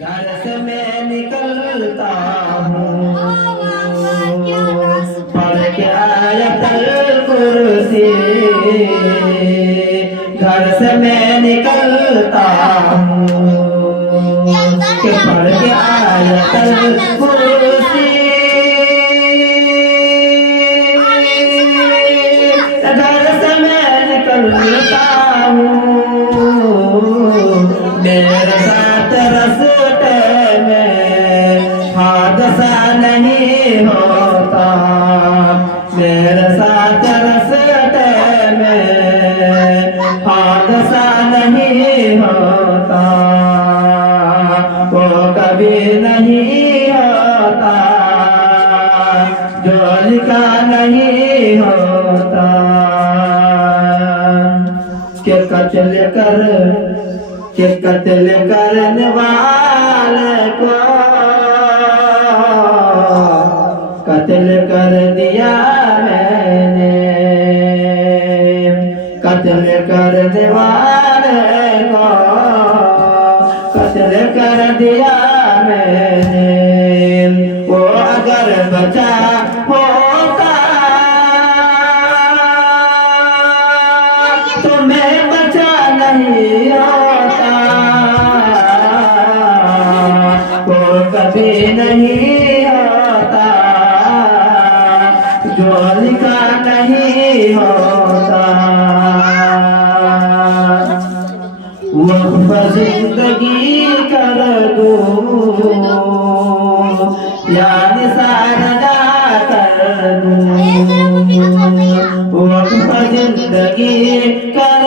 घर से मैं निकलता हूँ पढ़ के आयतल कुर्सी। घर से मैं निकलता हूँ कि पढ़ के आयतल कुर्सी। घर से मैं निकलता हूँ मेरे साथ रास्ते में हादसा नहीं होता। मेरे साथ रास्ते में हादसा नहीं होता। वो कभी नहीं होता जो लिखा नहीं होता। के कत्ल करने वाले को कत्ल कर दिया मैंने। कत्ल करने वाले को कत्ल कर दिया मैंने। वो अगर बचा होता तो मैं बचा नहीं होता। वो कभी नहीं होता जो लिखा नहीं होता। वक़्फ़ जिंदगी कर दूं या निसार अदा कर दूं। वक़्फ़ जिंदगी कर